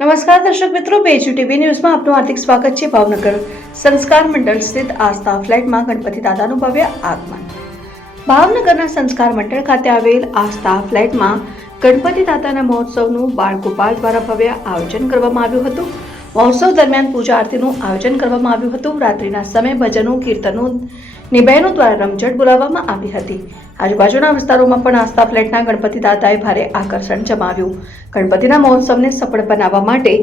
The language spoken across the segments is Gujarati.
નમસ્કાર દર્શક મિત્રો બેજુ ટીવી ન્યૂઝમાં આપનું હાર્દિક સ્વાગત છે ભાવનગર સંસ્કાર મંડળ સ્થિત આસ્થા ફ્લેટમાં ગણપતિ દાદાનું ભવ્ય આગમન. ભાવનગરના સંસ્કાર મંડળ ખાતે આવેલ આસ્થા ફ્લેટમાં ગણપતિ દાદાના મહોત્સવનું બાળગોપાલ દ્વારા ભવ્ય આયોજન કરવામાં આવ્યું હતું. મહોત્સવ દરમિયાન પૂજા આરતીનું આયોજન કરવામાં આવ્યું હતું. રાત્રિના સમયે ભજનો, કીર્તનો ની બહેનો દ્વારા રમઝટ બોલાવવામાં આવી હતી. આજુબાજુના વિસ્તારોમાં પણ આસ્થા ફ્લેટના ગણપતિ દાદાએ ભારે આકર્ષણ જમાવ્યું. ગણપતિના મહોત્સવને સફળ બનાવવા માટે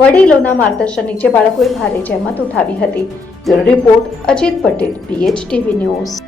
વડીલોના માર્ગદર્શન નીચે બાળકોએ ભારે જહેમત ઉઠાવી હતી. Bureau report Ajit Patel, P H TV news.